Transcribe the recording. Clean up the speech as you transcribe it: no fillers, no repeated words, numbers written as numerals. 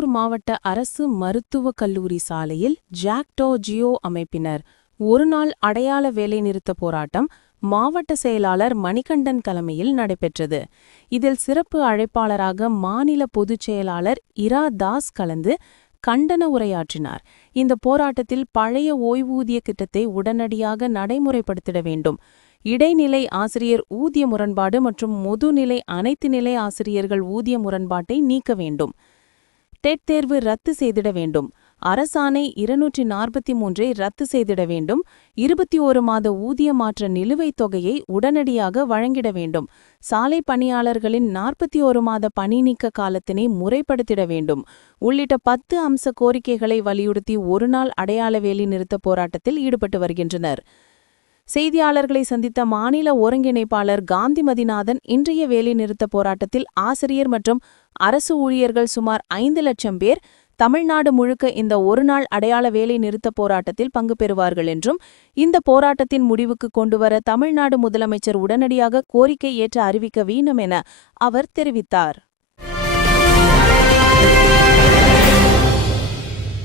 கடலூர் மாவட்ட அரசு மருத்துவக் கல்லூரி சாலையில் ஜாக்டோ ஜியோ அமைப்பினர் ஒருநாள் அடையாள வேலைநிறுத்த போராட்டம் மாவட்ட செயலாளர் மணிகண்டன் தலைமையில் நடைபெற்றது. இதில் சிறப்பு அழைப்பாளராக மாநில பொதுச் செயலாளர் இரா தாஸ் கலந்து கண்டன உரையாற்றினார். இந்த போராட்டத்தில் பழைய ஓய்வூதிய திட்டத்தை உடனடியாக நடைமுறைப்படுத்திட வேண்டும், இடைநிலை ஆசிரியர் ஊதிய முரண்பாடு மற்றும் முதுநிலை அனைத்து நிலை ஆசிரியர்கள் ஊதிய முரண்பாட்டை நீக்க வேண்டும், டெட் தேர்வு ரத்து செய்திட வேண்டும், அரசாணை 243 ரத்து செய்திட வேண்டும், 21 மாத ஊதிய மாற்ற நிலுவைத் தொகையை உடனடியாக வழங்கிட வேண்டும், சாலை பணியாளர்களின் 41 மாத பணி நீக்க காலத்தினை முறைப்படுத்திட வேண்டும் உள்ளிட்ட 10 அம்ச கோரிக்கைகளை வலியுறுத்தி ஒருநாள் அடையாள வேலை நிறுத்த போராட்டத்தில் ஈடுபட்டு வருகின்றனர். செய்தியாளர்களை சந்தித்த மாநில ஒருங்கிணைப்பாளர் காந்தி மதிநாதன், இன்றைய வேலைநிறுத்த போராட்டத்தில் ஆசிரியர் மற்றும் அரசு ஊழியர்கள் சுமார் 5 லட்சம் பேர் தமிழ்நாடு முழுக்க இந்த ஒருநாள் அடையாள வேலை நிறுத்த போராட்டத்தில் பங்கு பெறுவார்கள் என்றும், இந்த போராட்டத்தின் முடிவுக்கு கொண்டுவர தமிழ்நாடு முதலமைச்சர் உடனடியாக கோரிக்கை ஏற்ற அறிவிக்க வேண்டும் என அவர் தெரிவித்தார்.